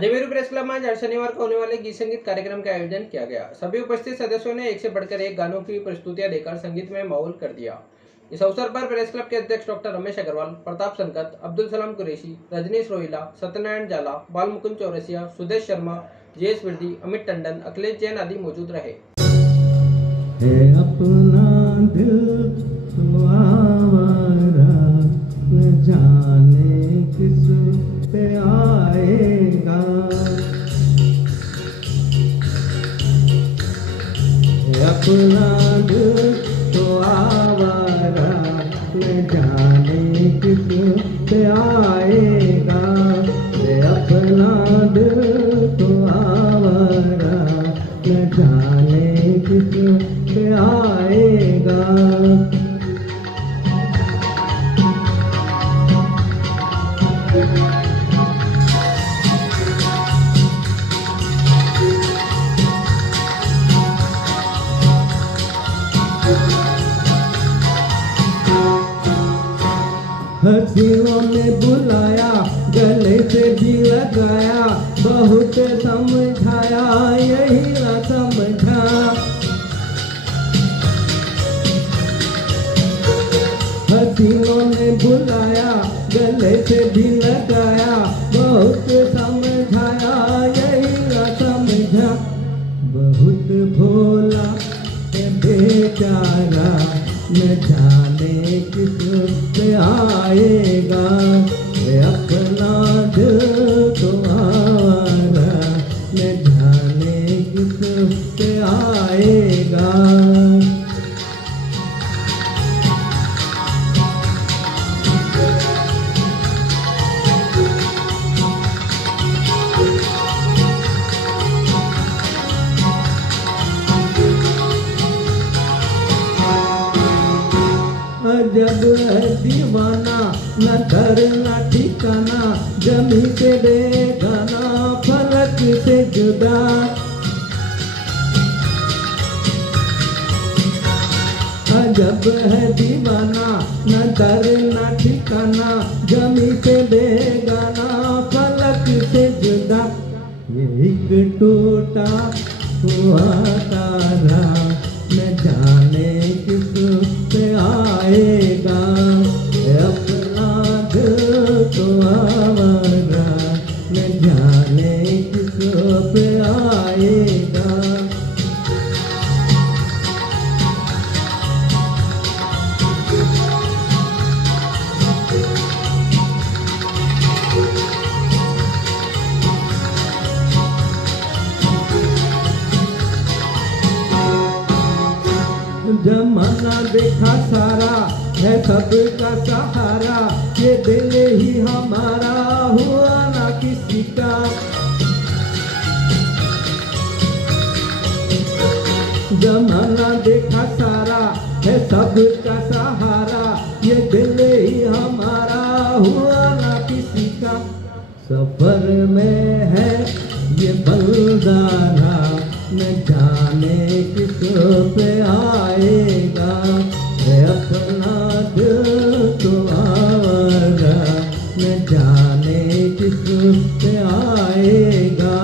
Ajmer press club में हर शनिवार को होने वाले गीत संगीत कार्यक्रम का आयोजन किया गया। सभी उपस्थित सदस्यों ने एक से बढ़कर एक गानों की प्रस्तुतियां देकर संगीत में माहौल कर दिया। इस अवसर पर प्रेस क्लब के अध्यक्ष डॉक्टर रमेश अग्रवाल, प्रताप संकत, अब्दुल सलाम कुरैशी, रजनीश रोहिला, सत्यनारायण जाला, बाल मुकुंद चौरसिया, सुदेश शर्मा, जेएस विर्दी, अमित टंडन, अखिलेश जैन आदि मौजूद रहे। अपना दिल तो आवारा न जाने किस पे आएगा, अपना दिल तो आवारा न जाने किस पे आएगा, अपना दिल तो आवारा न जाने किस पे आएगा। हसीनों ने बुलाया, गले से भी लगाया, बहुत समझाया यही न समझा। हसीनों ने बुलाया, गले से भी लगाया, बहुत समझाया यही न समझा। बहुत भोला बेचारा न जाने किस पे आएगा, अपना दिल तो आवारा न जाने किस पे आएगा। जब है दीवाना न घर न ठिकाना, जमी से बेगाना फलक से जुदा। जब है दीवाना न घर न ठिकाना, जमी से बेगाना फलक से जुदा। एक टूटा हुआ तारा न जाने किस पे आएगा, अपना दिल तो आवारा न जाने किस पे आएगा। जमाना देखा सारा है सबका सहारा, ये दिल ही हमारा हुआ ना किसी का। जमाना देखा सारा है सबका सहारा, ये दिल ही हमारा हुआ ना किसी का। सफर में है ये बंदारा न जाने किस पे आएगा, अपना दिल तो आवारा न जाने किस पे आएगा।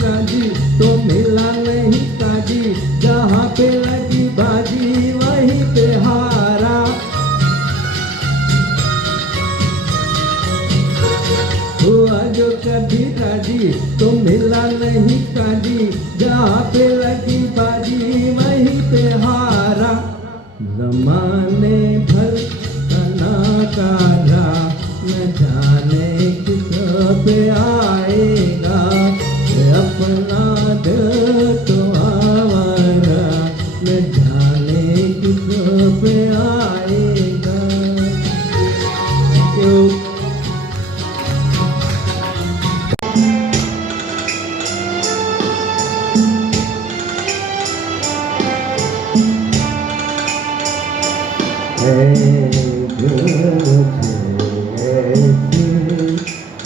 राजी तो मिला नहीं काजी, जहाँ पे लगी बाजी वहीं पे हारा। हुआ जो कभी राजी तो मिला नहीं काजी, जहाँ पे लगी बाजी वहीं पे हारा। जमाने भर कलाकारा न जाने किस पे आएगा, अपना दिल तो आवारा न जाने किस पे आएगा। Hey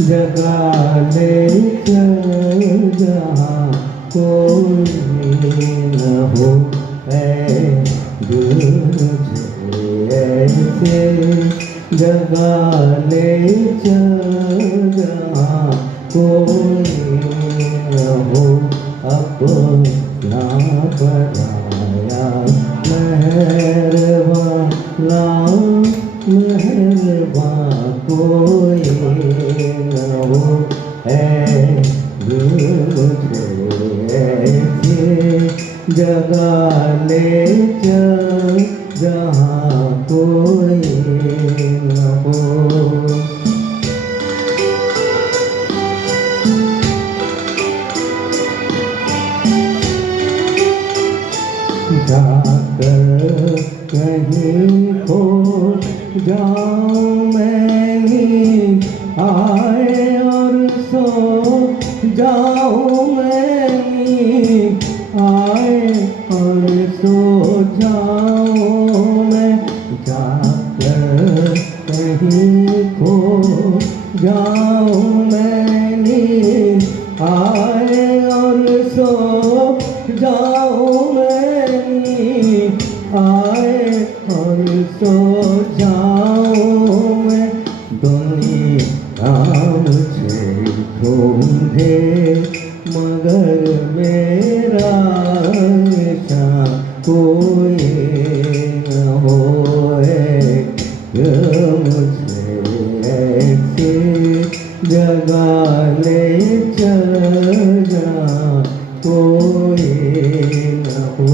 जगा ले चल जहाँ कोई न हो ऐ तुझे ऐसे जगा ले चल जहाँ कोई न हो अपना बनाया मेहरबाला मेहरबान कोई न हो ऐ तुझे ऐसे जगा ले चल जहाँ कोई न हो। जाकर कहीं खो जाऊं मैं नींद आए और सो जाऊं मैं नींद आए और सो जाऊं मैं जाकर कहीं खो जाऊं मैं नींद आए और सो जाऊं मैं नींद आए और सो जाऊं मैं दुनिया मुझे ढूंढे मगर मेरा निशान कोई न होए मुझे ऐसे जगा ले चल जा कोई न हो।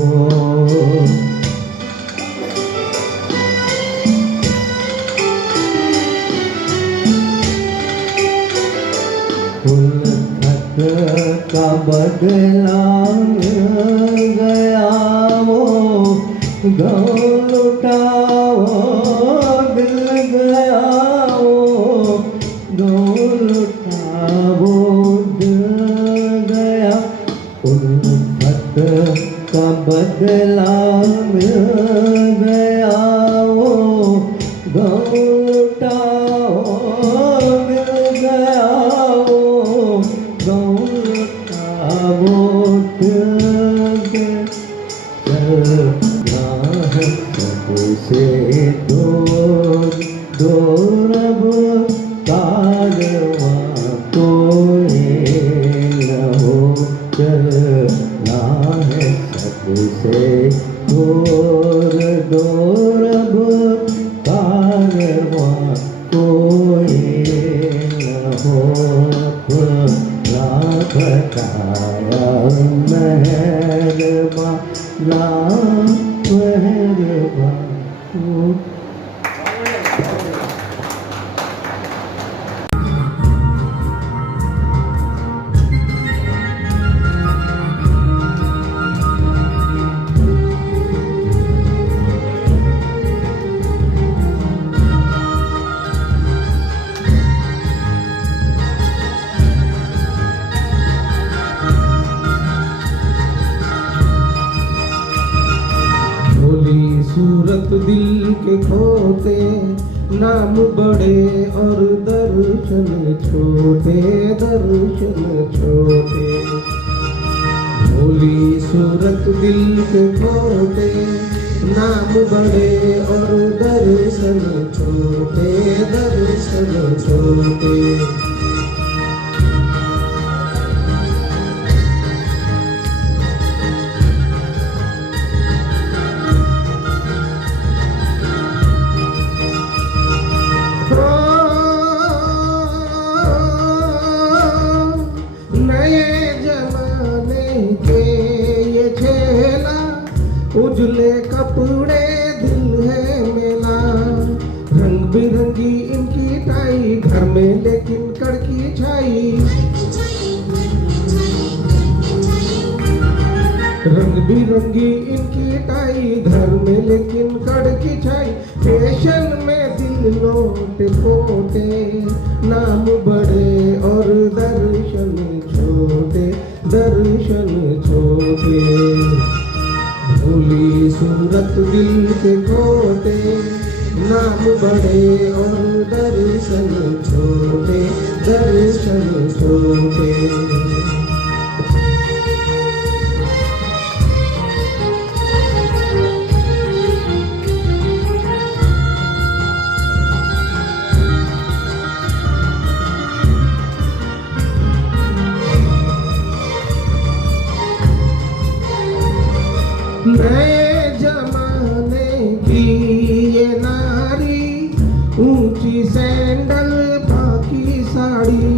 उल्फत का बदला मिल गया वो गाँव लुटाओ दिल गया वो गाँव लुटाओ दिल गया उल्फत का बदला मिल गया वो गाँव लुटाओ मिल गया वो गाँव लुटाओ सबसे दूर अब कारवां कोई न हो चलना है सबसे दूर अब कारवां कोई न हो खुदा बताया मेहरबान मेहरबान सूरत दिल के खोते नाम बड़े और दर्शन छोटे भोली सूरत दिल के खोते नाम बड़े और दर्शन छोटे उजले कपड़े दिल है मेला रंग बिरंगी इनकी टाई घर में लेकिन कड़की छाई रंग बिरंगी इनकी टाई घर में लेकिन कड़की छाई फैशन में दिल नोट पोटे नाम बड़े और दर्शन छोटे भोली सूरत दिल के खोटे नाम बड़े और दर्शन छोटे, दर्शन छोटे। नए जमाने की ये नारी, ऊंची सैंडल बाकी साड़ी,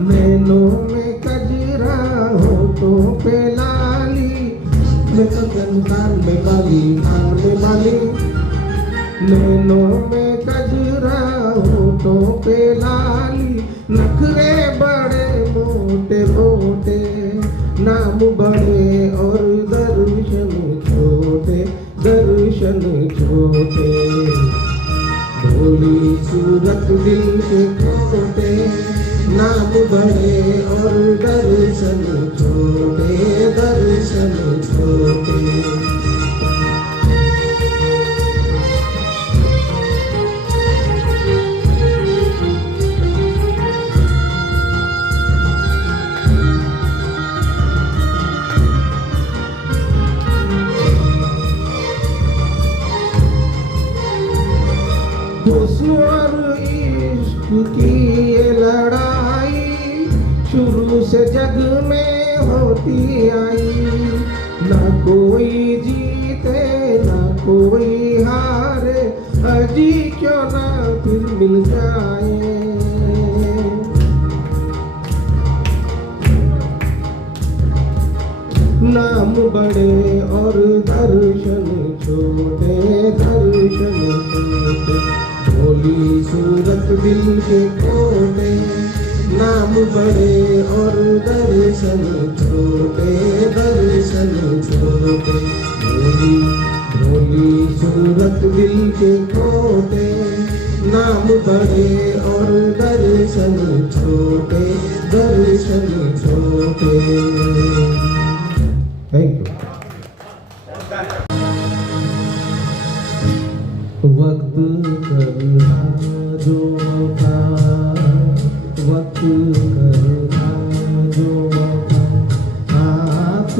नैनों में कजरा होठों पे लाली, में कंगन कान में बाली, कान में बाली, नैनों में कजरा होठों पे लाली, नखरे बड़े मोटे मोटे, नाम बड़े और दर्शन छोटे, दर्शन छोटे। भोली सूरत दिल के खोटे, नाम बड़े और दर्शन छोटे, दर्शन छोटे। हुस्न और इश्क की ये लड़ाई शुरू से जग में होती आई, ना कोई जीते ना कोई हारे, अजी क्यों ना फिर मिल जाए। नाम बड़े और दर्शन छोटे, दर्शन छोटे। भोली सूरत दिल के खोटे, नाम बड़े और दर्शन छोटे, दर्शन छोटे। भोली भोली सूरत दिल के खोटे, नाम बड़े और दर्शन छोटे, दर्शन छोटे। Thank you. वक्त करना जो था, वक्त करना जो था, आप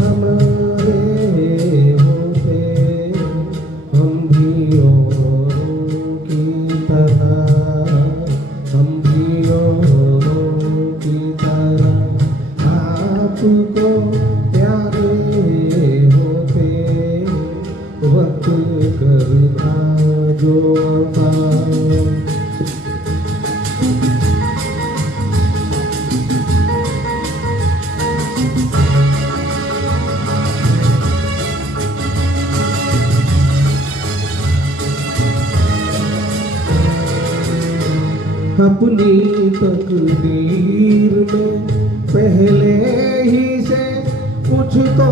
हमारे होते, हम भी औरों की तरह, हम भी औरों की तरह आपको प्यारे होते, वक्त करना जो था। अपनी तकदीर में पहले ही से कुछ तो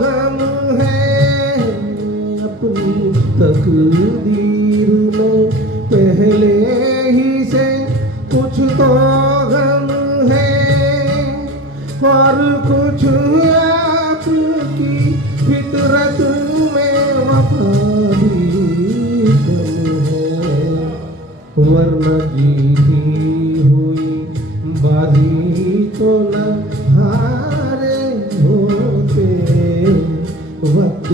गम है, अपनी तकदीर में पहले ही से कुछ तो गम है, और कुछ आपकी फितरत में वफा भी कम है, वरना जीती हुई बाजी तो न हारे होते, वक्त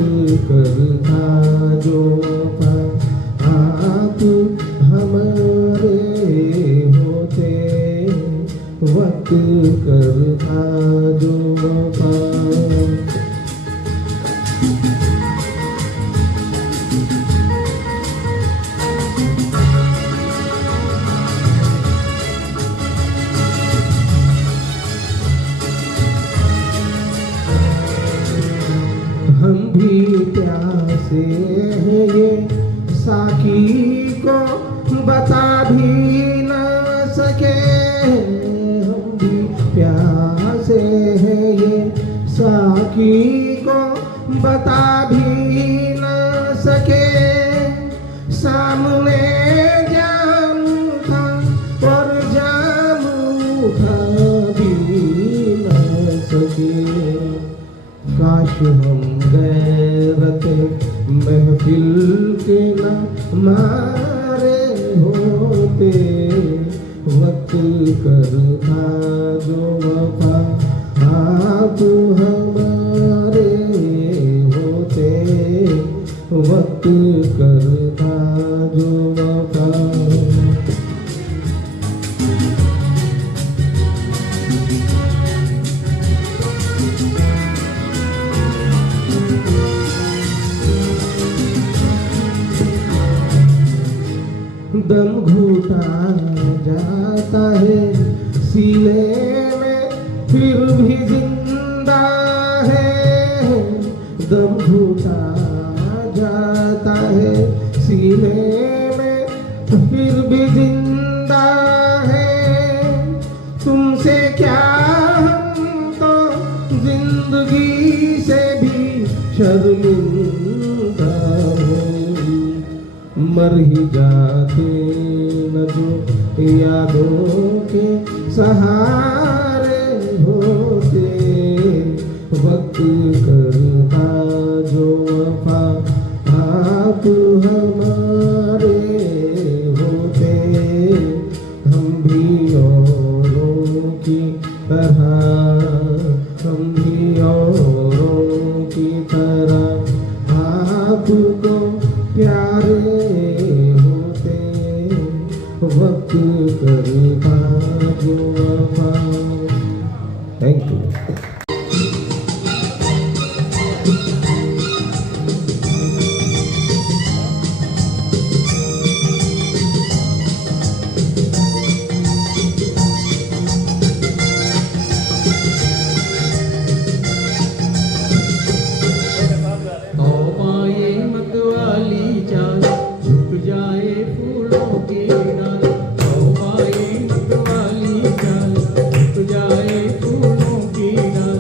करता जो था, आप हमारे होते, वक्त करता जो था। हम भी प्यासे हैं ये साकी को बता भी न सके, हम भी प्यासे हैं ये साकी को बता भी न सके, सामने जाम था और जाम उठा भी न सके, काश हम गैरत महफिल के न मारे होते, वक्त करता जो वफा आप हमारे होते, वक्त करता जो वफा। दम घुटा जाता है सीने में फिर भी जिंदा है, दम घुटा जाता है सीने में फिर भी जिंदा है। तुमसे क्या हम तो जिंदगी से भी शर्मिंदा हैं, मर ही जाते न जो यादों के सहारे होते, वक्त करता जो वफा आप हमारे होते। हम भी औरों की तरह, हम भी औरों की तरह आपको प्यारे होते, वक्त करता जो वफा। Thank you. जाए फूलों की डाल।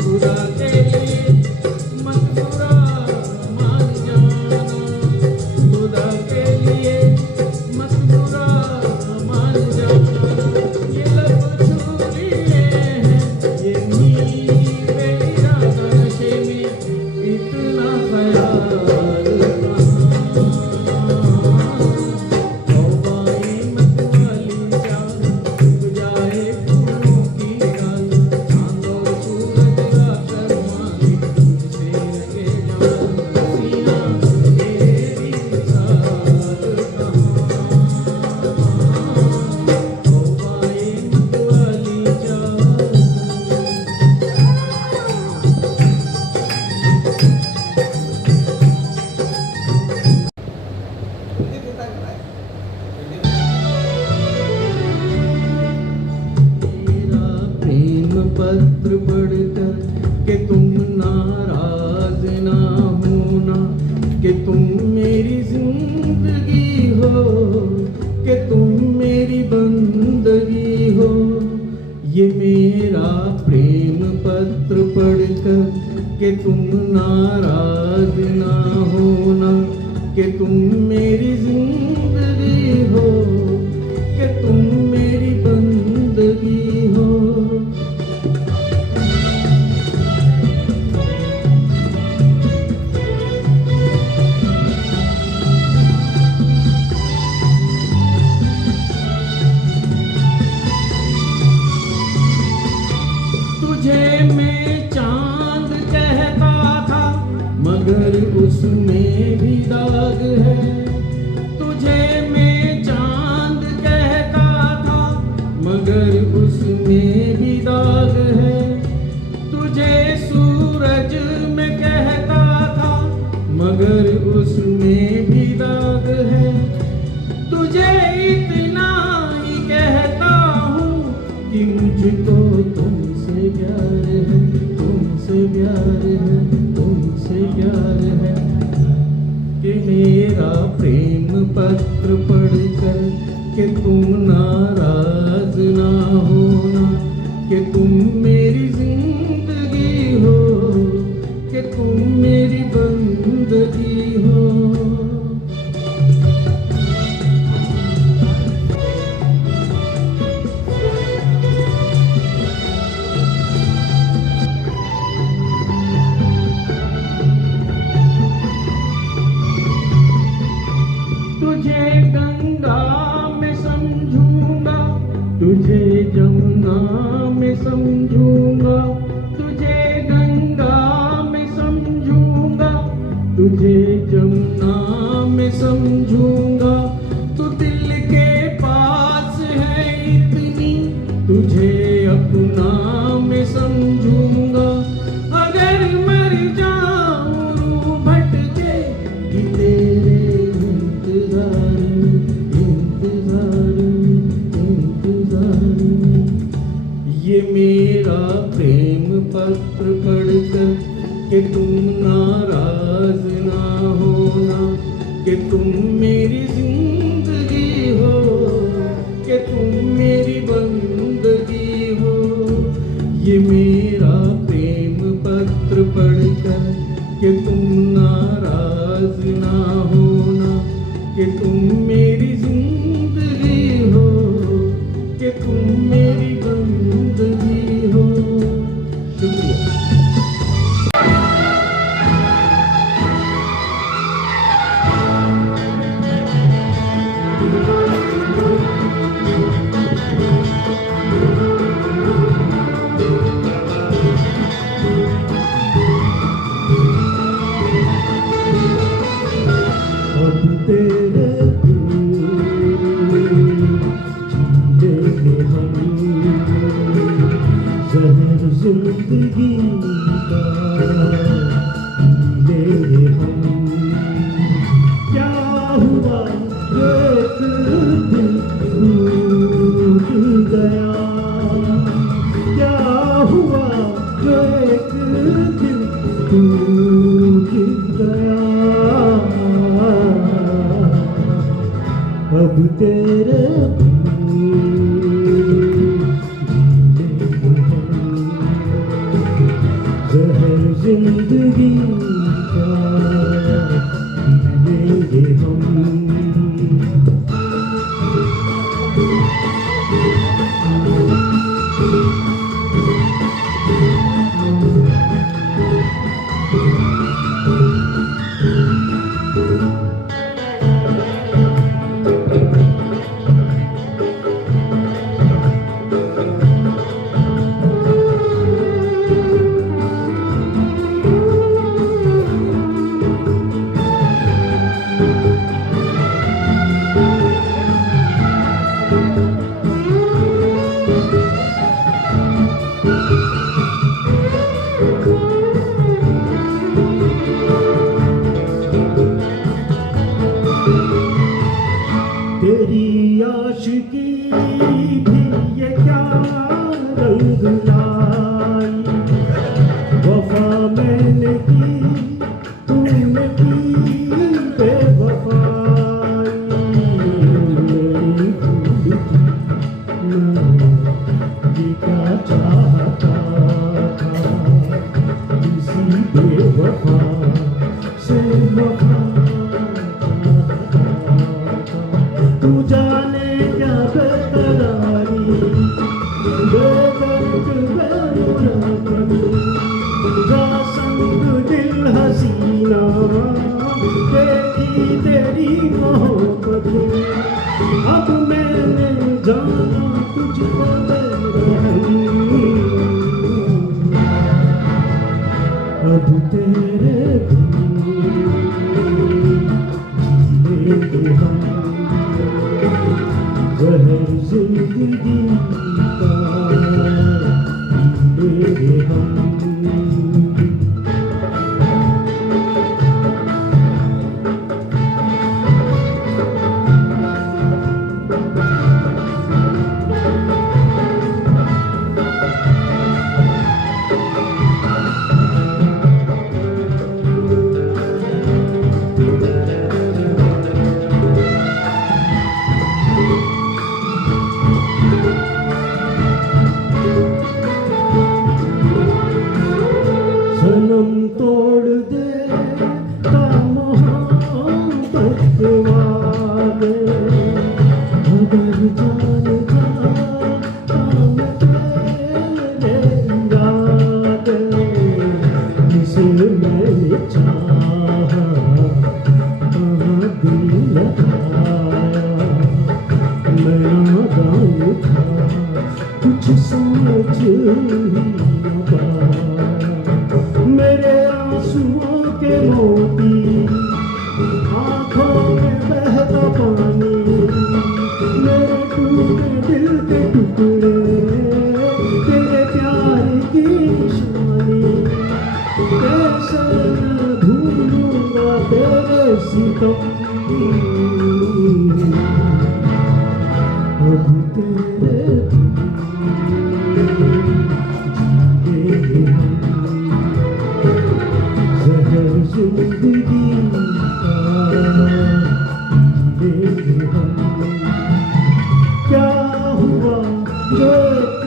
खुदा के लिए मत बुरा मान जाना, खुदा के लिए मत बुरा मान जाना। ये लब छुरी है, ये मेरा नशे में इतना ख्याल पत्र पढ़कर कि तुम नाराज ना होना, कि तुम मेरी जिंदगी हो, कि तुम मेरी बंदगी हो। ये मेरा प्रेम पत्र पढ़कर कि तुम नाराज ना होना, कि तुम मेरी जिंदगी हो, कि तुम मेरी बंदगी हो। तुझे मैं चांद कहता था, मगर उसमें भी दाग है। तुझे मैं चांद कहता था, मगर उसमें भी दाग है। तुझे सूरज में कहता था, मगर उसमें भी दाग है। तुझे इतना ही कहता हूँ कि मुझको तुमसे प्यार है, तुमसे प्यार है, तुमसे प्यार है। कि मेरा प्रेम पत्र पढ़कर कि तुम नाराज ना होना, कि तुम मेरी जिंदगी हो, कि तुम मेरी बंदगी हो। तुझे गंगा में समझूंगा, तुझे जमुना में समझूंगा, तुझे गंगा में समझूंगा, तुझे जमुना में समझूंगा। तू दिल के पास है इतनी, तुझे अपना में समझूंगा। अगर मर जाऊं रूह भटके कि तेरे इंतजार में। ये मेरा प्रेम पत्र पढ़कर कि तुम नाराज ना होना, कि तुम मेरी जिंदगी हो, कि तुम मेरी बंदगी हो। ये मेरा प्रेम पत्र पढ़कर कि तुम नाराज ना होना, कि तुम मेरी जिंदगी हो, कि तुम मेरी बंदगी हो। शुक्रिया। अब तेरे जीने हम जहर जिंदगी का ले हम। क्या हुआ एक दिल टूट गया, क्या हुआ एक दिल टूट गया। अब तेरे जीने हम जिंदगी का लेंगे हम। तेरी आशिकी भी ये क्या रंग लाई, वफा मैंने की तूने की बेवफाई। मेरी भूल थी मैं ये क्या चाहता था, किसी बेवफा से वफा। तू जाने क्या बेकरारी, बेदर्द बेमुरादी, जा संग दिल हसीना, देखी तेरी मोहब्बत। अब मैंने जाना तुझको अब तेरे बिन जीएंगे हम। जहर जिंदगी का लेंगे हम। सनम तोड़ दे मोहब्बत के वादे, अगर जान जा मैं तेरे इरादे। जिसे मैंने चाहा कहाँ दिल लगाया, मैं नादान था कुछ सोच ही न पाया। मेरे आंसुओं के मोती आँखों में बहता पानी, मेरे टूटे दिल के टुकड़े तेरे प्यार की निशानी। कैसे न भूलूंगा तेरे सितम, अब तेरे जीएंगे हम। जहर जिंदगी का लेंगे हम। क्या हुआ जो एक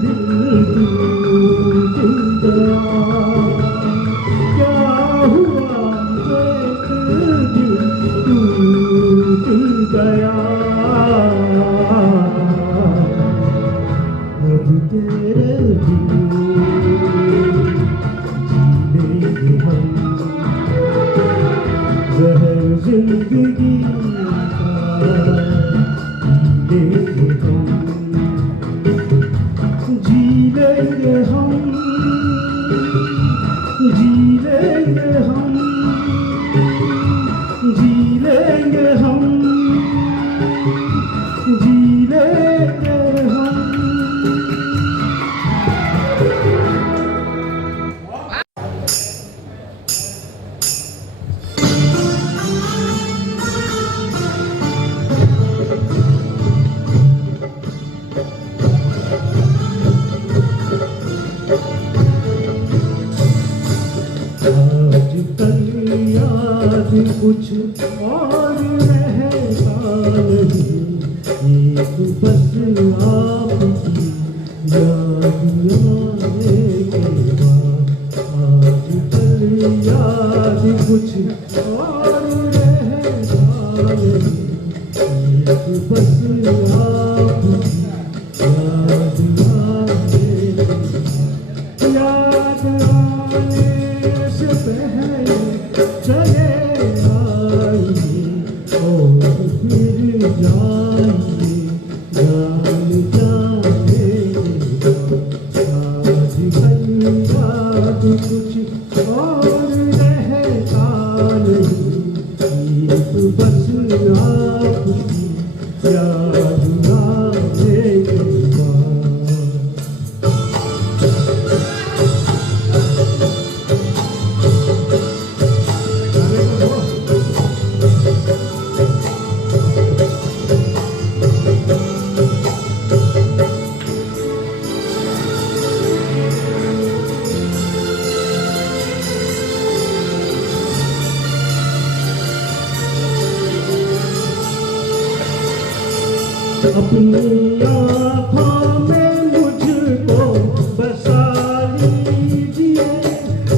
दिल टूट गया, क्या हुआ जो एक दिल टूट गया। अब तेरे बिन जीएंगे हम। जहर जिंदगी का लेंगे हम। जी लेंगे हम, जी लेंगे हम, जी लेंगे हम, जी लेंगे हम। कुछ और रहता नहीं, एक बस आपकी याद आने के बाद आज याद कुछ और रहता नहीं, एक बस आपकी याद आने से पहले चले आइए और फिर जाइए, जान जाने आजकल याद कुछ और रहता नहीं, एक बस आपकी याद आने के बाद। अपनी आँखों में मुझको बसा लीजिए,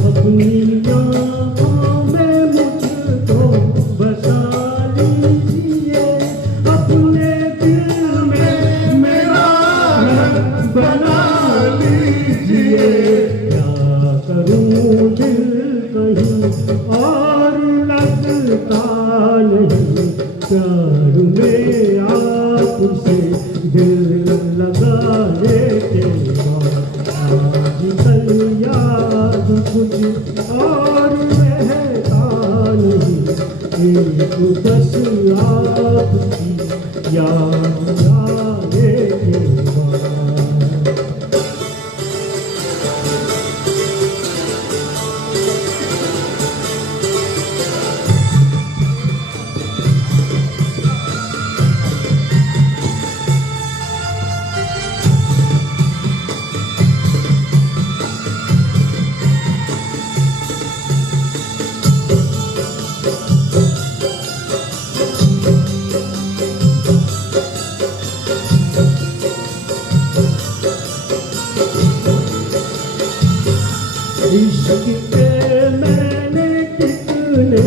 अपनी आँखों में मुझको बसा लीजिए, अपने दिल में मेरा घर बना लीजिए। क्या करूँ दिल कहीं और लगता नहीं, प्यार में आपसे दिल लगा लेते आजकल याद कुछ और रहता नहीं, एक बस आपकी याद आने के बाद। इश्क के मैंने कितने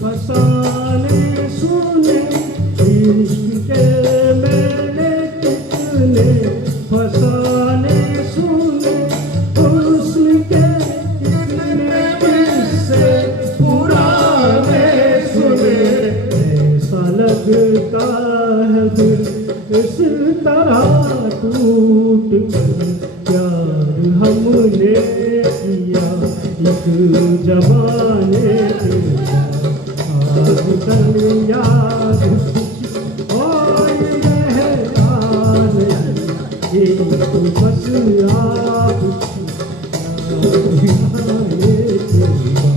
फसाने सुने, इश्क के मैंने कितने फसाने सुने, हुस्न के कितने किस्से पुराने सुने। ऐसा लगता है दिल इस तरह टूट कर प्यार हमने किया एक जमाने के आजकल याद कुछ और रहता नहीं, एक बस आपकी याद आने के बाद।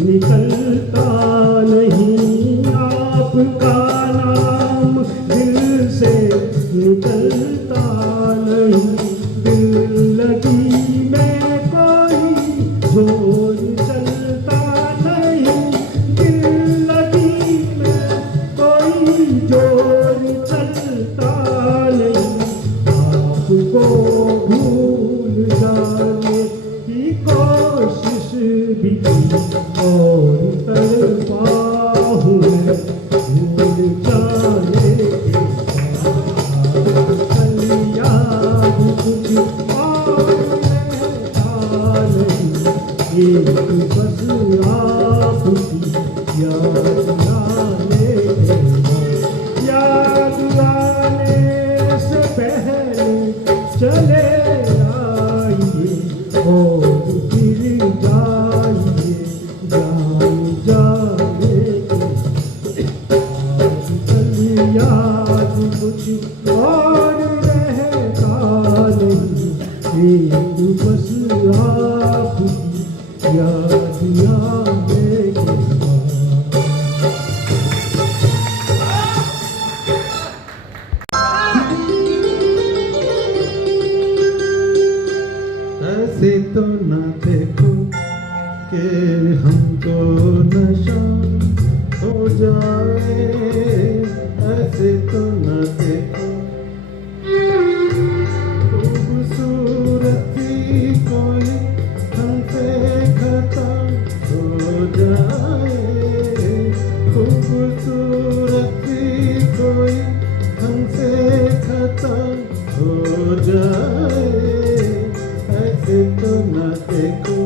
निकलता नहीं, आपका नाम दिल से निकलता नहीं, दिल लगी में कोई जोर चलता नहीं, दिल लगी में कोई जोर चलता नहीं, आपको भूल जाने की कोशिश भी और तड़पा हूँ मैं भूल जाने के बाद। याद कुछ और रहता नहीं, एक बस आपकी याद आने के बाद। याद आने से पहले चले आइए और फिर जाइए, जान जाने आजकल याद कुछ और रहता नहीं, एक बस आपकी याद आने के बाद। ऐसे तो ना देखो कि हमको नशा हो जाए, ऐसे तो ना देखो खूबसूरती कोई हमसे खता हो जाए, खूबसूरती कोई हमसे खता हो जाए, ऐसे तो ना देखो।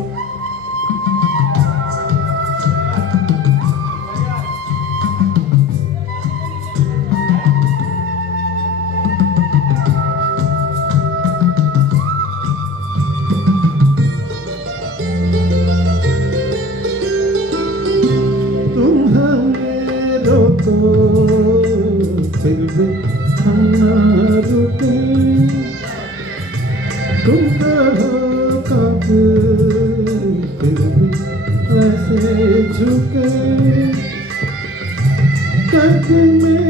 तुम हमें रोको फिर भी हम ना रुके, तुम कहो कब फिर भी ऐसे झुके, कदमे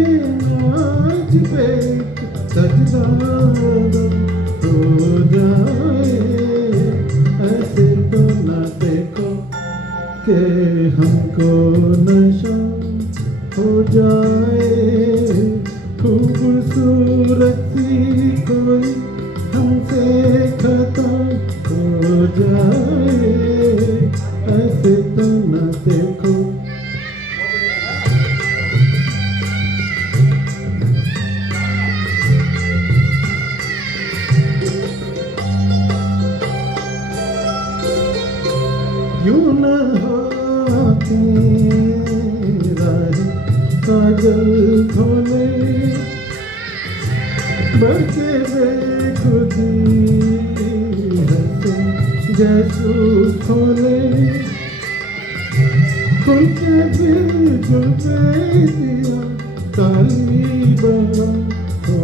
नाच पे सजदा हो जाए, ऐसे तो ना देखो कि हमको नशा हो जाए, खूबसूरती कोई हमसे खता हो जाए, ऐसे तो ना देखो। यूं न होती राह काजल खोले, बरके बेखुदी हंसे जैसू खोले, खुल के दिल जुबे दिया काली बला हो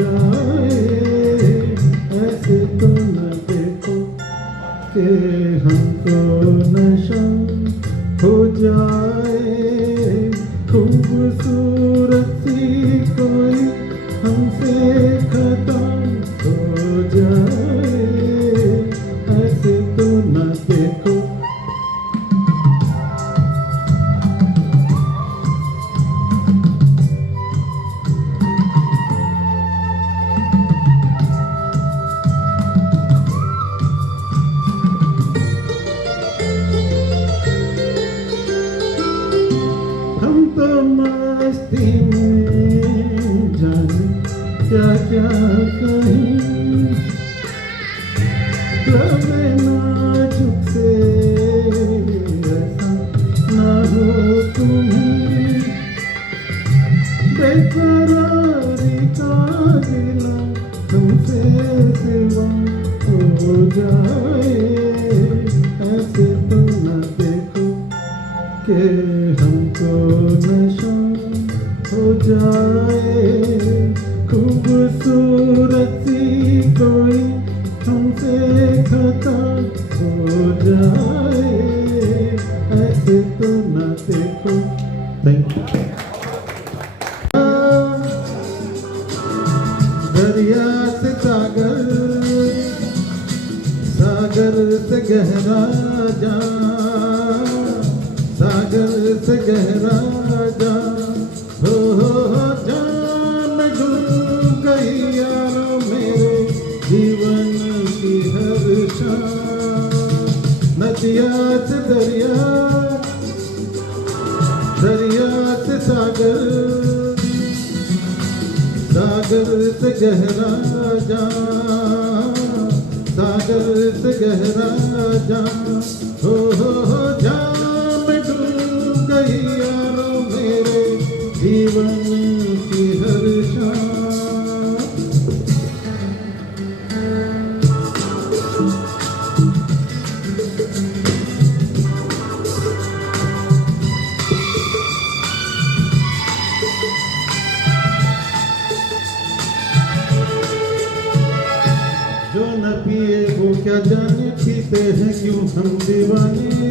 जाए, ऐसे तो न देखो कि हमको नशा हो जाए, खूबसूरती कोई हमसे खता हो जाए, ऐसे तो न देखो। हम तो मस्ती में जाने क्या क्या कहीं, लबे नाजुक से ऐसा ना हो तुम्हें, बेकरारी का गिला तुमसे सिवा हो जाए, ऐसे तो न देखो कि हमको नशा हो जाए, खूबसूरती कोई हमसे खता हो जाए, ऐसे तो न देखो। Thank you. दरिया से सागर, सागर से गहरा जा, सागर से गहरा जा, हो जान डूब गई यारो मेरे जीवन की हर शाम, नदिया से दरिया, दरिया से सागर, सागर से गहरा जा, सागर से गहरा जा, हो जा मैं डूब गई यारो मेरे जीवन की हर शाम। जो न पिए क्या जाने पीते हैं क्यों हम दीवाने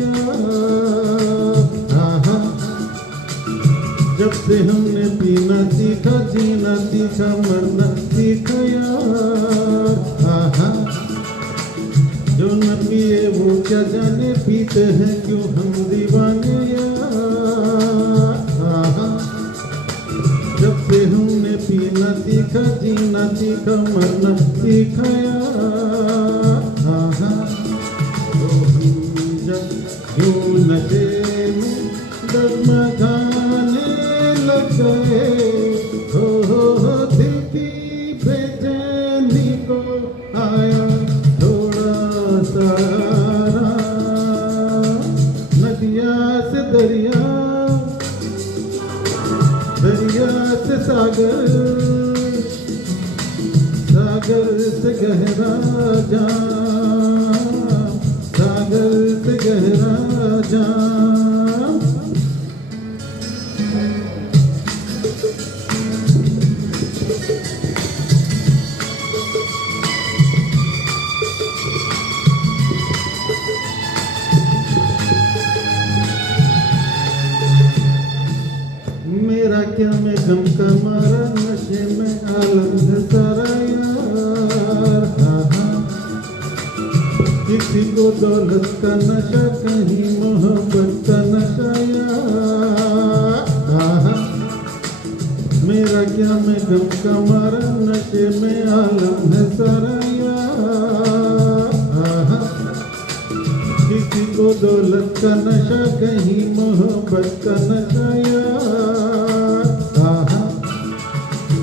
आहा। जब से हमने पीना सीखा, जीना सीखा, मरना सीखा यार आहा। जो न पिए वो क्या जाने पीते हैं क्यों हम दीवाने यार आहा। जब से हमने पीना सीखा, जीना सीखा, मरना सीखा यार आहा। तो हम जब यूं नशे में डगमगाने लग गए, हो दिल की बेचैनी को आया थोड़ा सहारा। नदिया से दरिया, दरिया से सागर, सागर से गहरा जाम, सागर से गहरा जाम। मेरा क्या मैं गम का मारा, नशे में आलम है सारा यार आहा। किसी को दौलत का नशा, कहीं मोहब्बत का नशा यार आहा। मेरा क्या मैं गम का मारा, नशे में आलम है सारा यार आहा। किसी को दौलत का नशा, कहीं मोहब्बत का नशा यार आहा।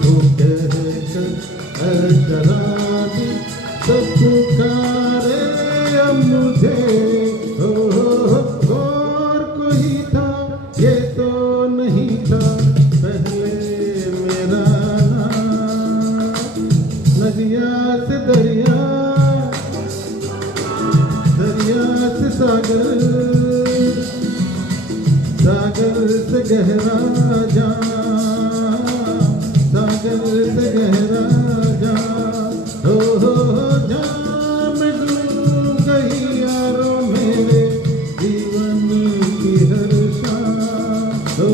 वो कहकर ऐ शराबी सब पुकारे अब मुझे, और कोई था ये तो नहीं था पहले मेरा नाम। नदिया से दरिया, दरिया से सागर, सागर से गहरा जाम, सागर से गहरा जाम। हो जाम डूब गई यारों मेरे जीवन की हर शाम। हो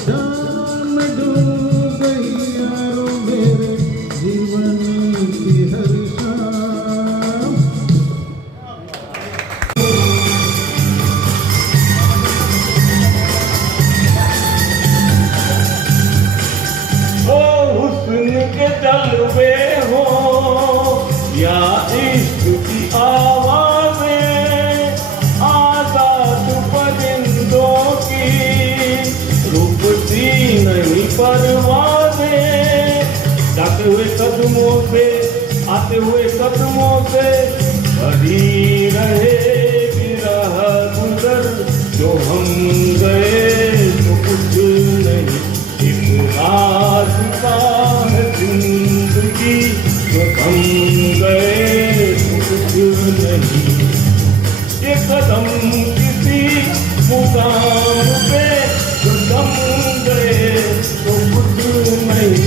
जाम डूब गई यारों मेरे जीवन की हर शाम। के जलवे हो या इश्क की आवाज़ें, आज़ाद परिंदों की रुकती नहीं परवाज़ें। जाते हुए कदमों से, आते हुए कदमों से भरी रहेगी राह गुजर। जो हम गए तो कुछ नहीं, एक रास्ता है जिंदगी। जो हम गए तो कुछ नहीं, ये कदम किसी मुकाम पे। जो हम गए तो कुछ नहीं।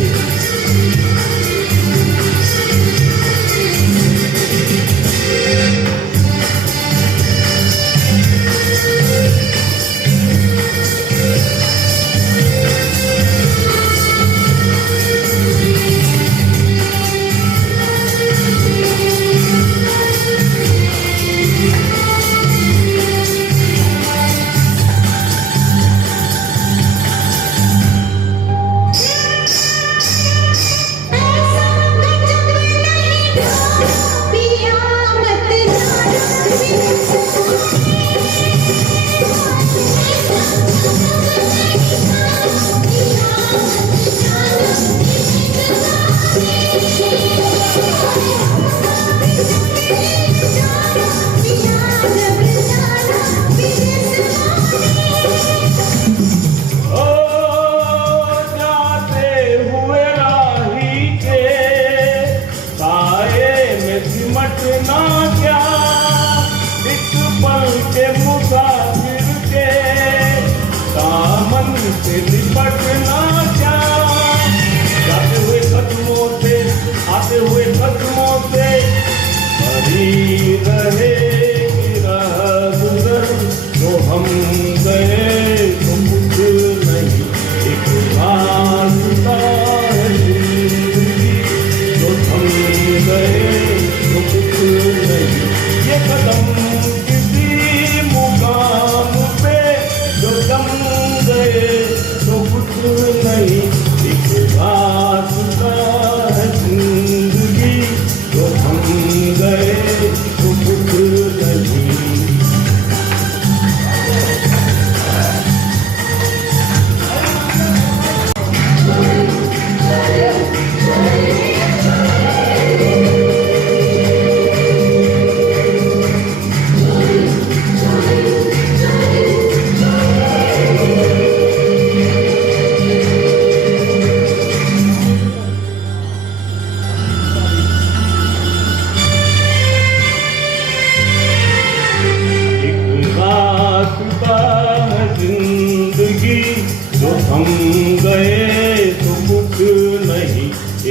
से निपटना क्या, जाते हुए कदमों से, आते हुए कदमों से भरी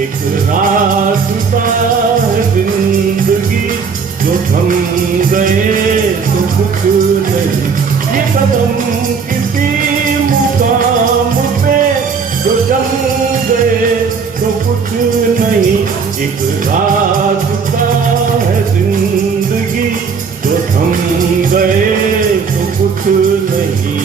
एक रास्ता है जिंदगी जो थम गए तो कुछ नहीं, ये कदम किसी मुकाम पे जो जम गए तो कुछ नहीं। एक रास्ता है जिंदगी जो थम गए तो कुछ नहीं।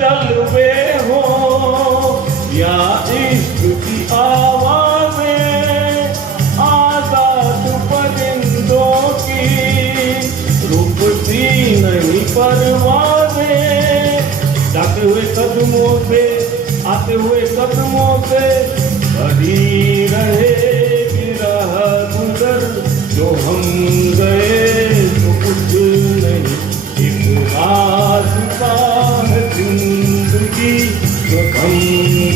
जलवे हो या इश्क की आवाज़ें, आज़ाद परिंदों की रुकती नहीं परवाज़ें। जाते हुए कदमों से आते हुए कदमों से भरी रहेगी राह गुजर, जो हम गए तो कुछ नहीं। एक रास्ता है जिंदगी जो हम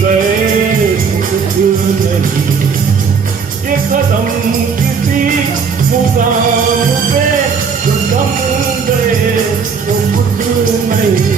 गए तो कुछ नहीं। ये कदम किसी मुकाम पे जो हम गए तो कुछ नहीं।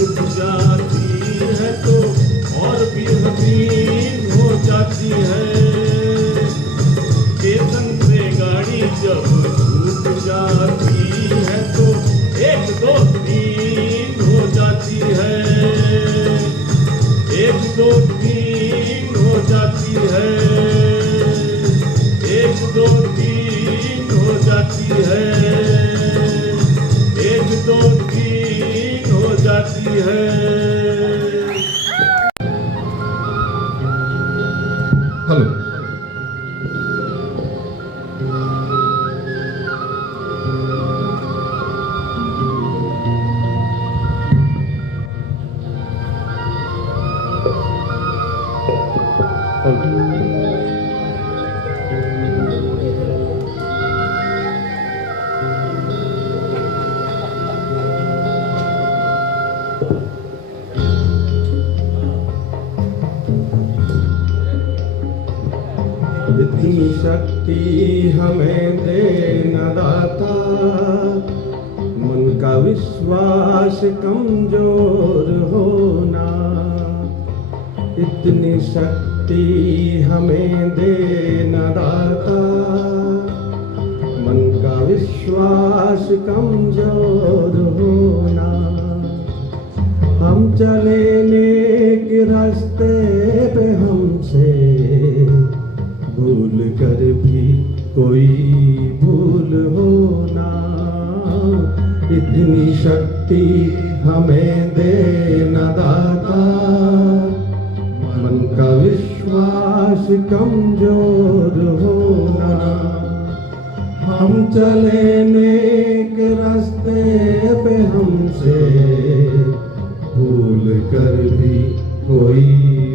टूट जाती है तो और भी हसीन हो जाती है। स्टेशन से गाड़ी जब छूट जाती है तो एक दो तीन हो जाती है, एक दो तीन हो जाती है, एक दो तीन हो जाती है, एक दो तीन हो जाती है। हेलो इतनी शक्ति हमें दे न दाता, मन का विश्वास कमजोर होना। इतनी शक्ति हमें दे न दाता, मन का विश्वास कमजोर होना। हम चले नेक रास्ते पे हमसे भूल कर भी कोई भूल होना। इतनी शक्ति हमें दे न दाता, मन का विश्वास कमजोर होना। हम चले नेक रास्ते पे हमसे भूल कर भी कोई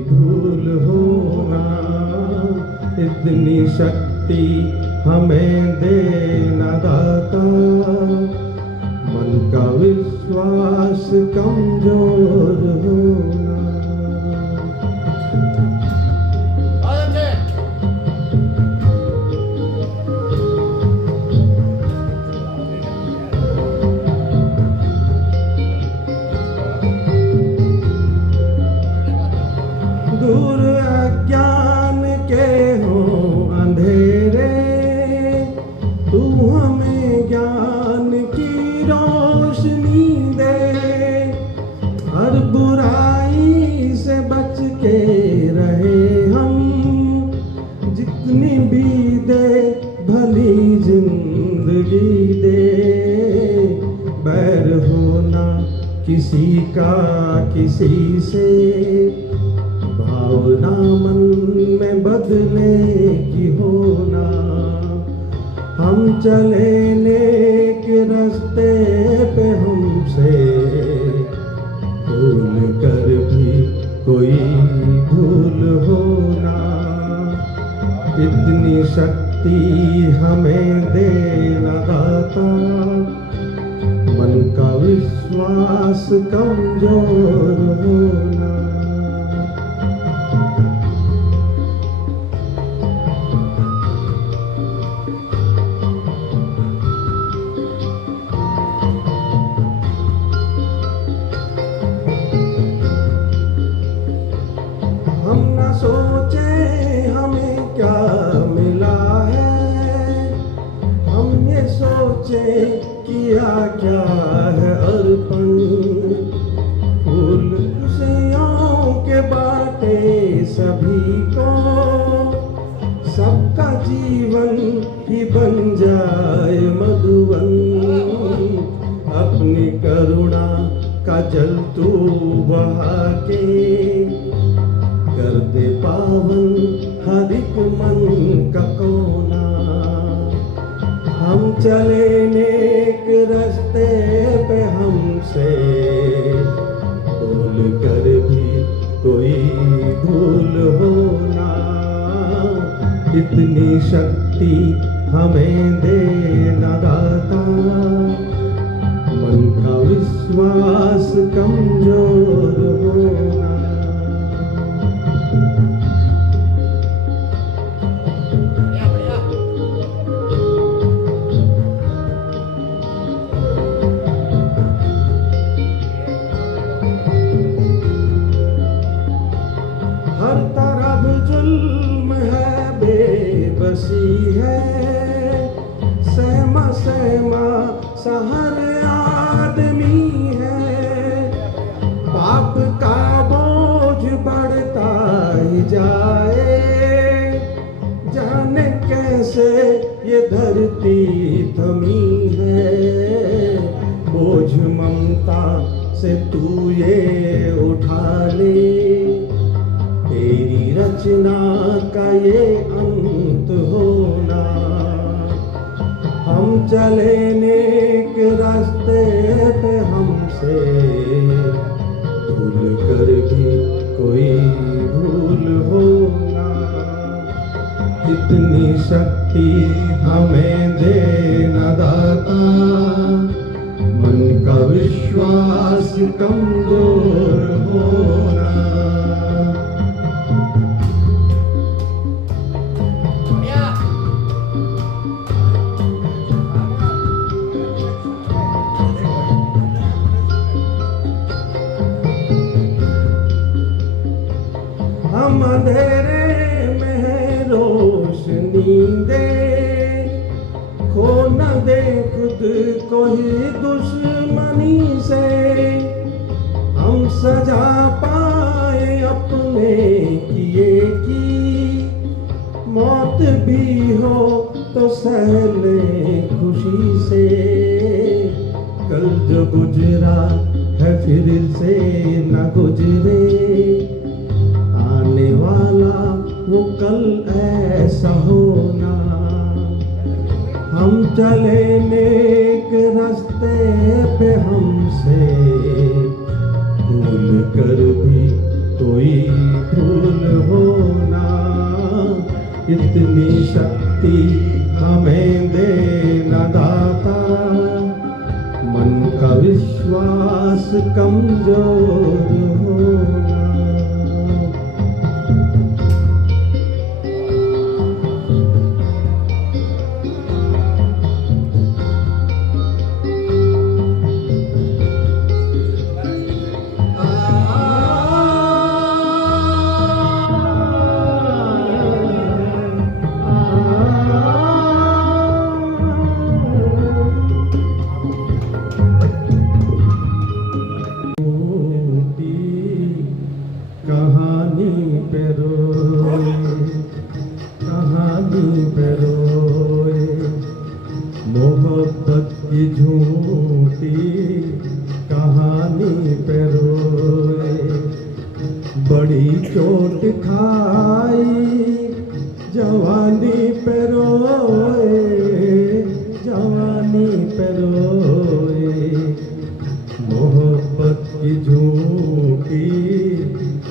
भूल होना। इतनी शक्ति हमें दे न दाता, मन का विश्वास कमजोर होना। दूर अज्ञान के हो अंधेरे, तू हमें ज्ञान की रोशनी दे। हर बुराई से बच के रहे हम, जितनी भी दे भली जिंदगी दे। बैर होना किसी का किसी से, भावना मन में बदले की होना। हम चले नेक रास्ते पे हमसे भूल कर भी कोई भूल होना। इतनी शक्ति हमें दे न दाता, मन का विश्वास कमजोर होना। हम न सोचे हमें क्या मिला है, हम ये सोचे किया क्या है अर्पण। फूल खुशियों के बाटे सभी को, सबका जीवन ही बन जाए मधुवन। अपनी करुणा का जल तू बहा के, कर दे पावन हर एक मन का कोना। हम चले नेक रास्ते पे हमसे भूल कर भी कोई भूल होना। इतनी शक्ति हमें दे न दाता, मन का विश्वास कमजोर होना। सा हर आदमी है, पाप का बोझ बढ़ता ही जाए। जाने कैसे ये धरती थमी है, बोझ ममता से तू ये उठा ले। तेरी रचना का ये अंत होना, हम चले नेक रास्ते पे हमसे भूल कर भी कोई भूल होना। इतनी शक्ति हमें देना दाता, मन का विश्वास कमजोर होना। हम अंधेरे में रोशनी दे, खो न दे खुद को ही दुश्मनी से। हम सजा पाए अपने किए की, मौत भी हो तो सह ले खुशी से। कल जो गुजरा है फिर से न गुजरे, आने वाला वो कल ऐसा होना। हम चले नेक रास्ते पे हमसे भूल कर भी कोई भूल होना। इतनी शक्ति हमें देना दाता, मन का विश्वास कमजोर होना। कहानी पे रोए, मोहब्बत की झूठी कहानी पे रोए। बड़ी चोट खाई जवानी पे रोए, जवानी पे रोए। मोहब्बत की झूठी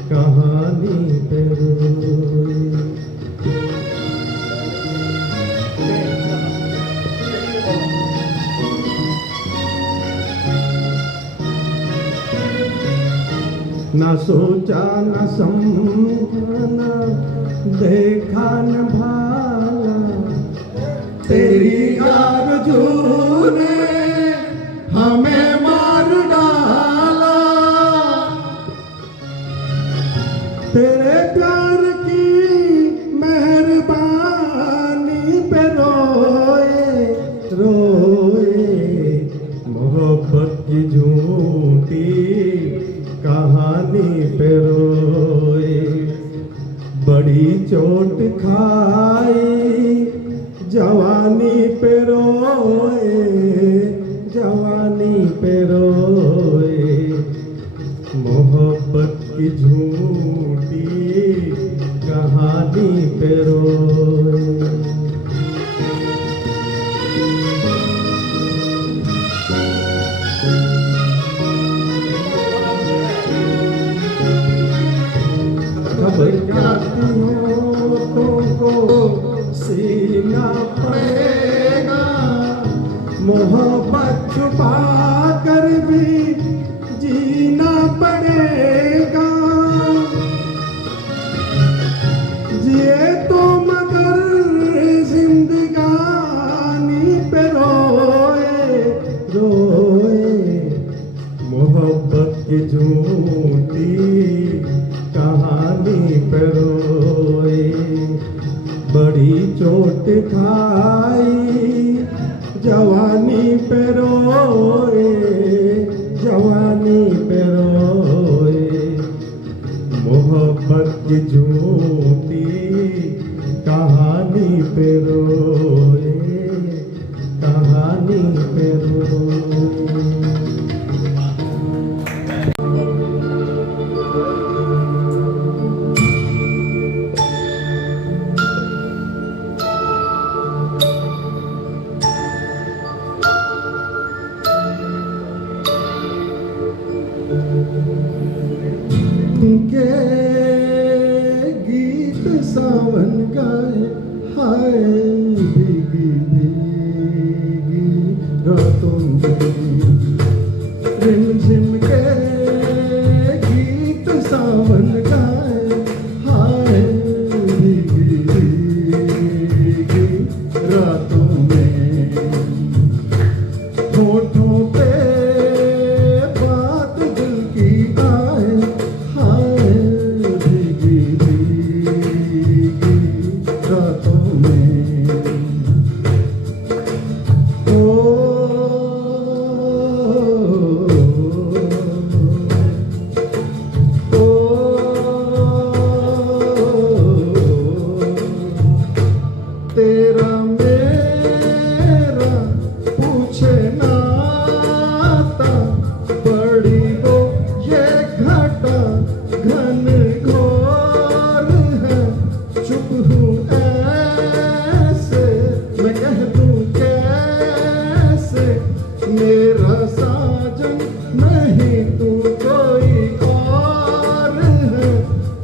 कहानी पे रोए। न सोचा न समझा न देखा न भाला, तेरी आरज़ू ने हमें मार डाला। तेरे प्यार की मेहरबानी पे रोए रोए। मोहब्बत की झूठी कहानी पे रोए। बड़ी चोट खाई जवानी पे रोए, जवानी पे रोए। मोहब्बत की झूठी कहानी पे रोए। जाती हो तुमको सीना पड़ेगा, मोहब्बत छुपा कर भी जीना पड़ेगा। जिए तो मगर जिंदगानी पे रोए रोए। मोहब्बत की झूठी कहानी पे रोए। बड़ी चोट खाई जवानी पे रोए, जवानी पे रोए, मोहब्बत की झूठी कहानी पे रोए, कहानी पे रोए। के गीत सावन गाए, हाय भीगी भीगी रातों में, रिमझिम के गीत सावन गाए, हाय भीगी भीगी रातों में, होठों पे बात दिल की आए, हाय भीगी भीगी रातों में, तेरा मेरा पूछे नाता, बड़ी वो ये घटा घन घोर है, चुप हूँ ऐसे मैं कह दूँ कैसे, मेरा साजन नहीं तू कोई और है,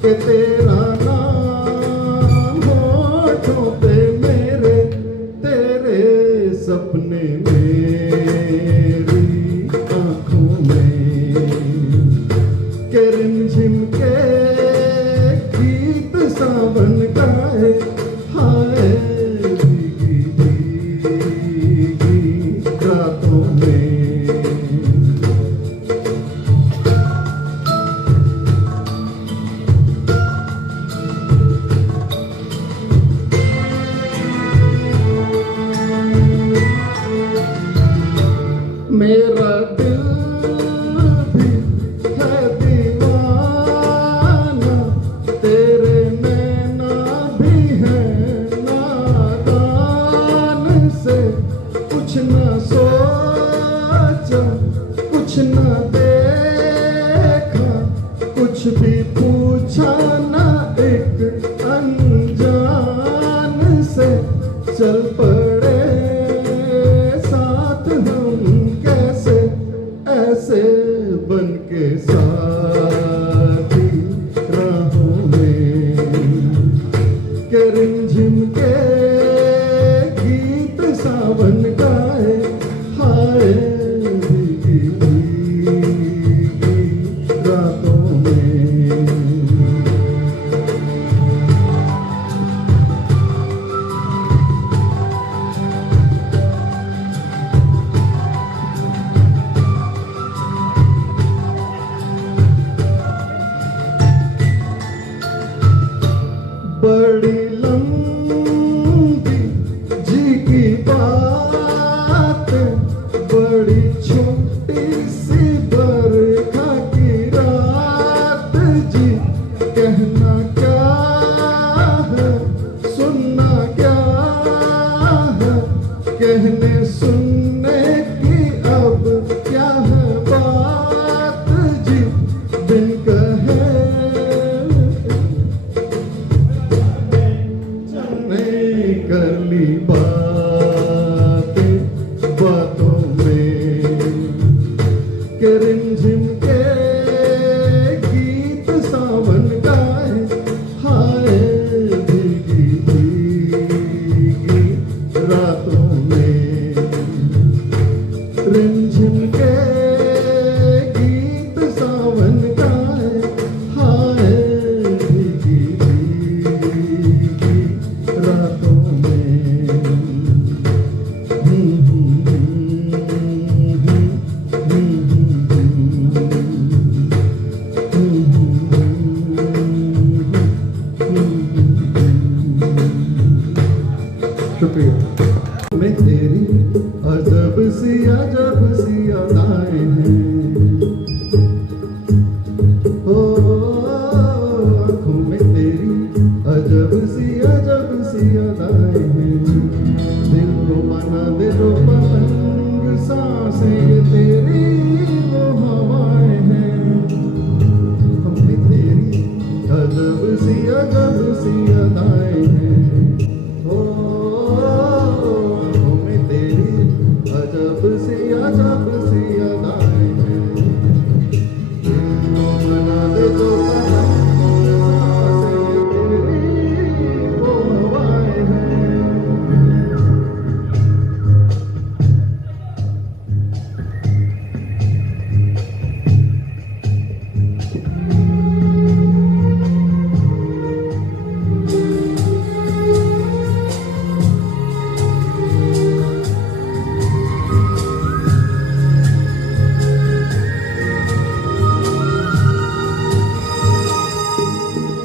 कि तेरा नाम होठों पे मेरे, तेरे सपने मेरी आँखों में, के रिमझिम के गीत सावन गाए, हाय भीगी भीगी रातों में। मेरा दिल भी है दीवाना, तेरे नैना भी है नादान से, कुछ न सोचा कुछ न देखा, कुछ भी पूछा न एक अनजान से, चल पड़े साथ हम कैसे, ऐसे बन के साथी राहों में, के रिमझिम के गीत सावन गाए, हाय भीगी भीगी रातों में। बड़ी लंबी जी की बात, बड़ी छोटी सी बरखा की रात जी, कहना क्या है सुनना क्या है, कहने सुनने की अब क्या है बात जी, बिन कहे कर ली बातें बातों में, के रिमझिम के गीत सावन गाए, हाय भीगी भीगी रातों में, रिमझिम के गीत सावन गाए, हाय भीगी भीगी रातों में। शुक्रिया। मैं तेरी अजब सी अदाएं हैं हो आँखों में तेरी अजब सी अदाएं हैं दिल को बना दे तो सांसें तेरी वो हवाएं हैं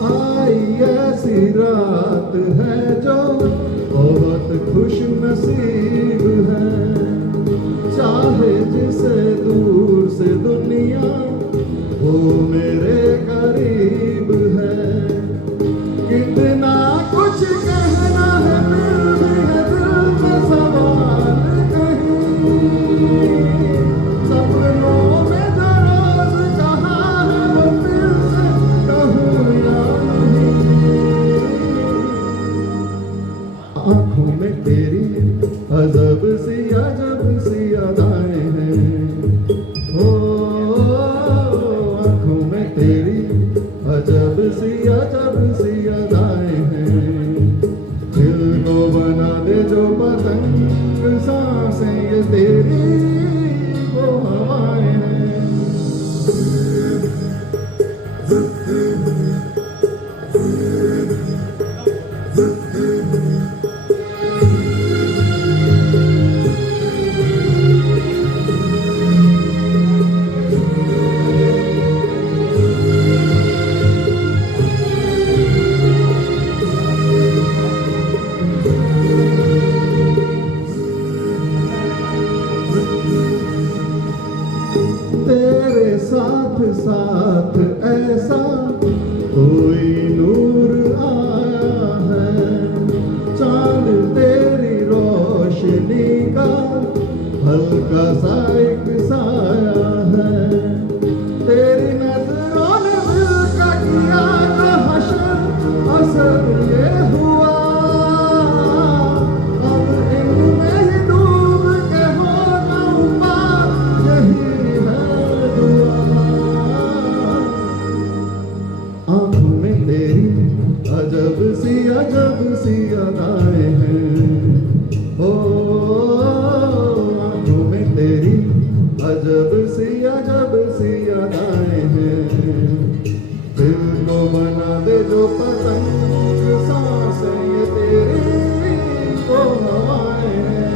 आई ऐसी रात है जो बहुत खुश नसीब है चाहे जिसे दूर से दुनिया वो मेरे करीब है कितना कुछ कहना है फिर भी है दिल में सवाल कहीं सपनों में जो रोज कहा है वो फिर से कहूँ या नहीं आँखों में तेरी अजब सी अदाएं हैं हो आँखों में तेरी अजब सी अदाएं हैं दिल को बना दे जो पतंग सांसें ये तेरी वो हवाएं हैं तेरे साथ साथ ऐसा कोई नूर आया है चांद तेरी रोशनी का हल्का सा एक साया है तेरी नजरों ने दिल का किया जो हशर असर ये हुआ अब इनमें ही डूब के हो जाऊं पार यही है दुआ आँखों में तेरी अजब सी अदाएं हैं हो आँखों में तेरी अजब सी अदाएं हैं दिल को बना दे जो पतंग सांसें ये तेरी वो हवाएं हैं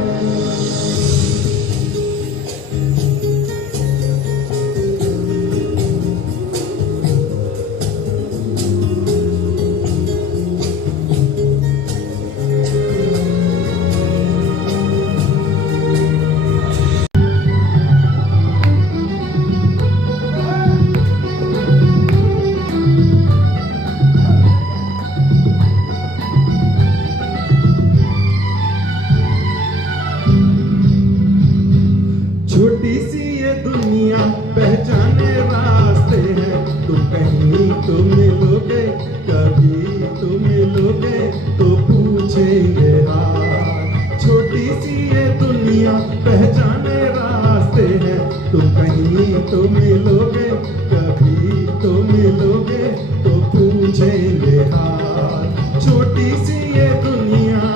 छोटी सी ये दुनिया पहचाने रास्ते हैं तुम कहीं तो मिलोगे कभी तो मिलोगे तो पूछेंगे हाल छोटी सी ये दुनिया पहचाने रास्ते हैं तुम कहीं तो मिलोगे कभी तो मिलोगे तो पूछेंगे हाल छोटी सी ये दुनिया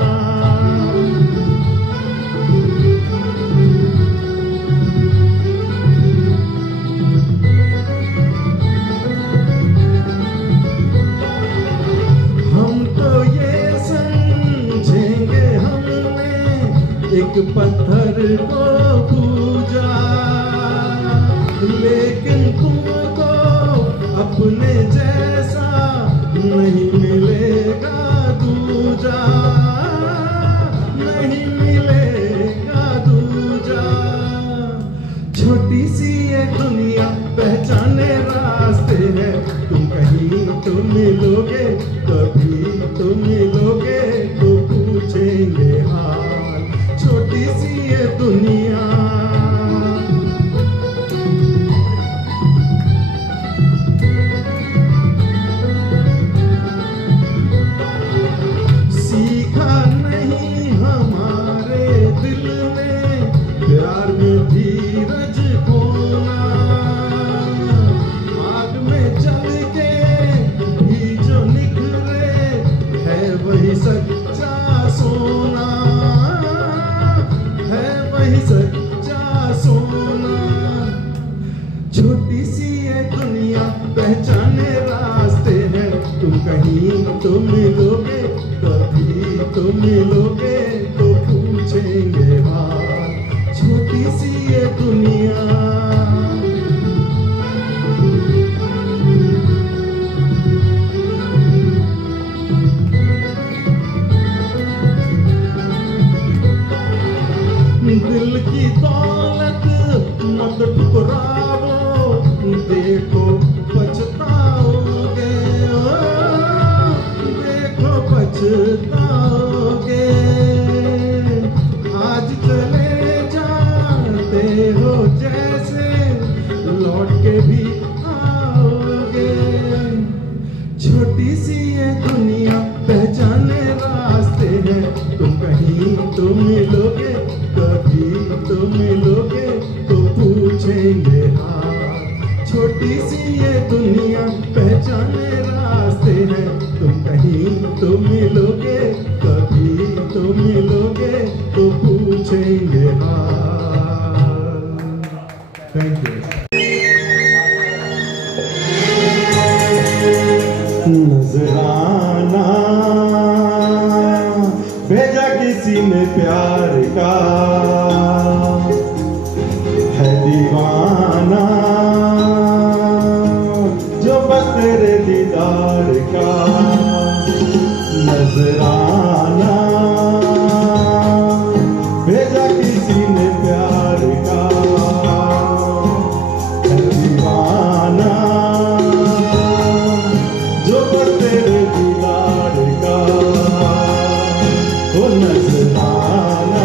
एक पत्थर को पूजा लेकिन तुमको अपने जैसा नहीं मिलेगा दूजा नहीं मिलेगा दूजा छोटी सी ये दुनिया पहचाने रास्ते हैं तुम कहीं तो मिलोगे कभी तो मिलोगे तो पूछेंगे हाल छोटी सी ये दुनिया पहचाने रास्ते हैं, तुम कहीं तो मिलोगे, कभी तो मिलोगे तो पूछेंगे हाल। छोटी सी ये दुनिया, दिल की दौलत मत ठुकरावो, देखो पछताओगे, देखो पछताओगे। आज चले जाते हो जैसे लौट के भी आओगे। छोटी सी ये दुनिया पहचाने रास्ते हैं, तुम कहीं तो मिलोगे, कभी तो मिलोगे तो पूछेंगे हाल। छोटी सी ये दुनिया पहचाने रास्ते हैं, तुम कहीं तो मिलोगे, कभी तो मिलोगे तो पूछेंगे हाल। Thank you. नजराना भेजा किसी ने प्यार का, है दीवाना जो बस तेरे दीदार का। नजराना भेजा किसी ने प्यार का, है दीवाना जो बस तेरे दीदार का। ओ नजराना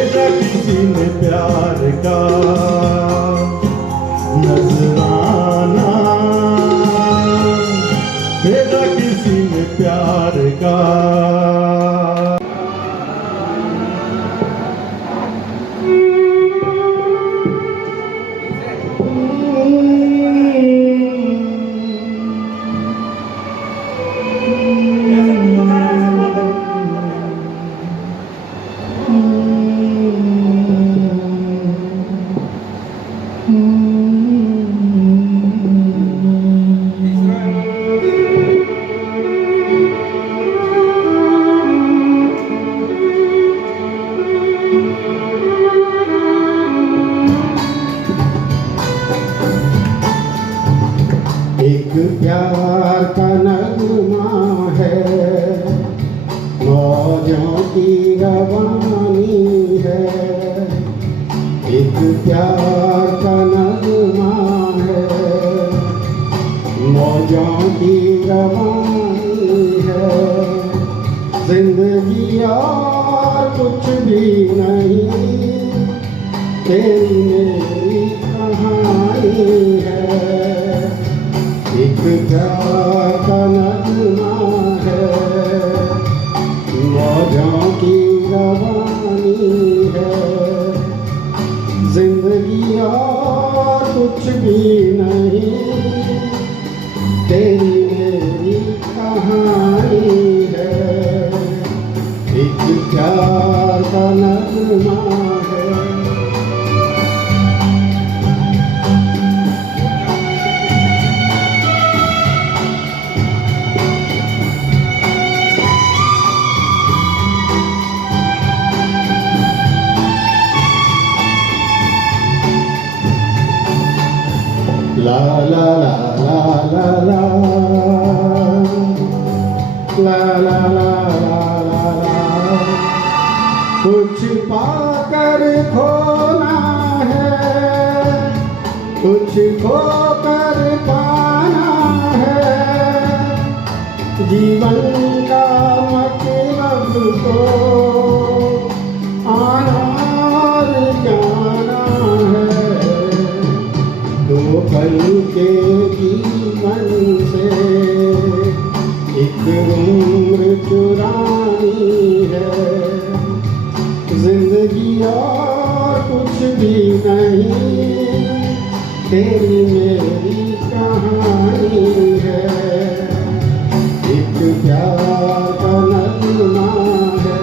भेजा किसी ने प्यार का नजराना, भेजा किसी ने प्यार का। एक प्यार का नगमा है, मौजों की रवानी है। एक प्यार का नगमा है, मौजों की रवानी है। जिंदगी और कुछ भी नहीं, तेरी मेरी कहानी है। एक प्यार का नगमा है, मौजों की रवानी है। जिंदगी और कुछ भी नहीं, तेरी मेरी कहानी है। एक प्यार का नगमा है। La la la la la la la la la la la। कुछ पाकर खोना है, कुछ खोकर पाना है। जीवन का मतलब तो आना और जाना है। दो पल के जीवन से एक उम्र चुरानी है। जिंदगी और कुछ भी नहीं, तेरी मेरी कहानी है। एक प्यार का नगमा है।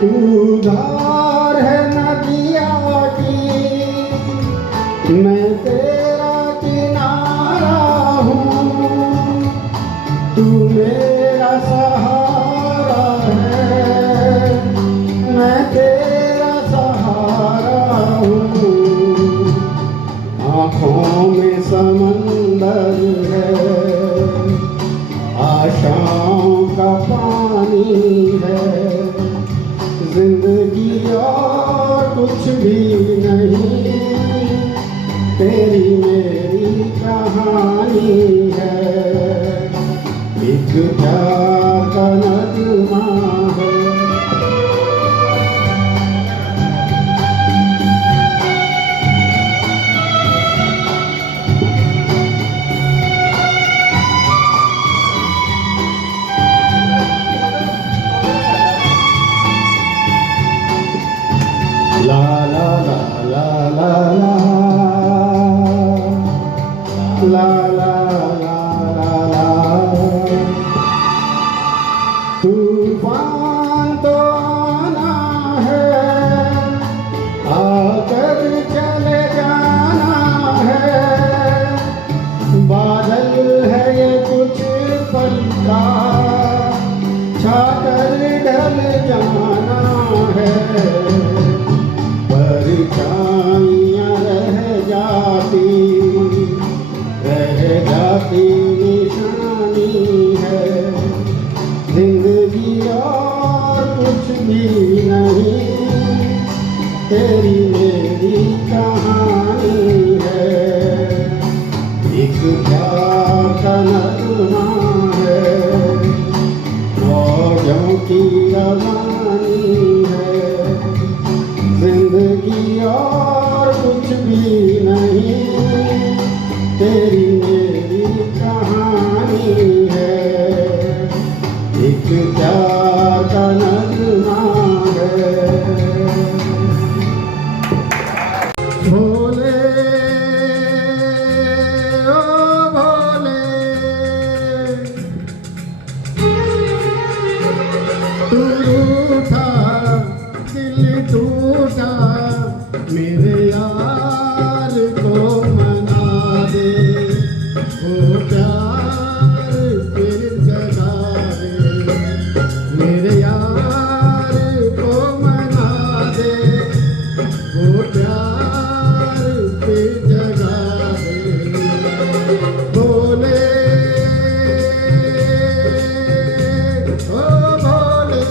तू धार है नदिया की, मैं तेरा किनारा हूँ। तू मेरा सहारा है, मैं तेरा सहारा हूँ। आँखों में समंदर है, आशाओं का पानी है। जिंदगी और कुछ भी नहीं, तेरी मेरी कहानी है। एक प्यार का नगमा है। La la la la la la la la la la la। तूफान तो आना है, आकर चले जाना है। बादल है ये कुछ पल का, छाकर ढल जाना है। परछाइयाँ रह जाती, रह जाती की निशानी है, जिंदगी और कुछ भी नहीं, तेरी मेरी कहानी है। एक प्यार का नगमा है, मौजों की रवानी है, जिंदगी और कुछ भी नहीं, तेरी मेरी कहानी है। एक प्यार का नगमा है। भोले ओ भोले, तू रूठा दिल टूटा, मेरे यार को मना दे, वो प्यार फिर जगा दे, मेरे यार को मना दे, वो प्यार फिर जगा दे। भोले ओ भोले,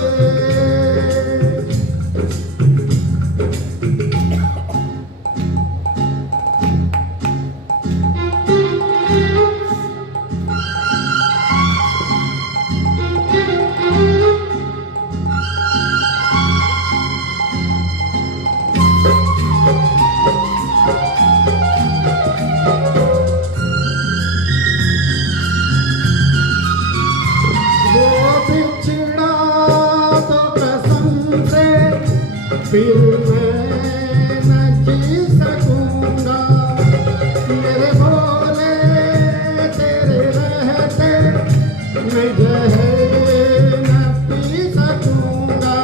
वो बिछड़ा तो कसम से फिर मैं न जी सकूंगा, मेरे भोले तेरे रहते मैं जहर न पी सकूंगा।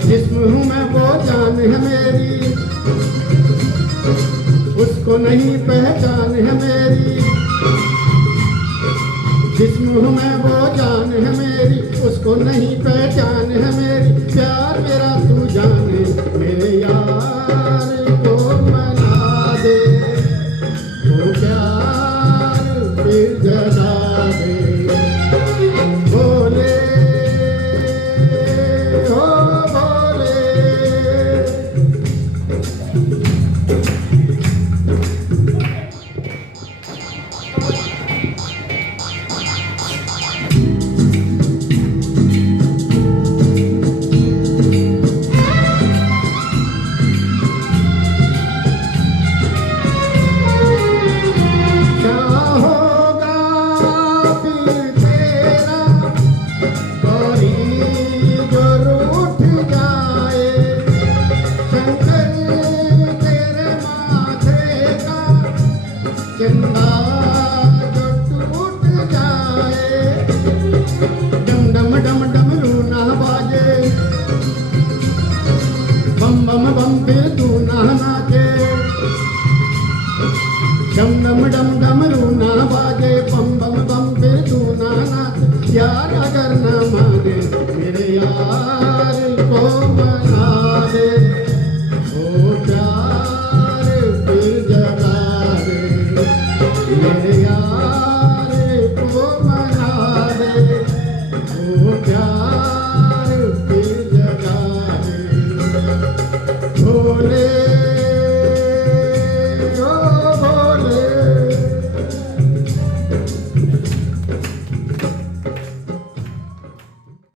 जिस्म हूँ मैं वो जान है मेरी, उसको नहीं पहचान है मेरी। जिस्म हूँ मैं वो जान है मेरी, उसको नहीं पहचान है मेरी। प्यार मेरा तू जाने, मेरे यार को मना दे, वो प्यार फिर जगा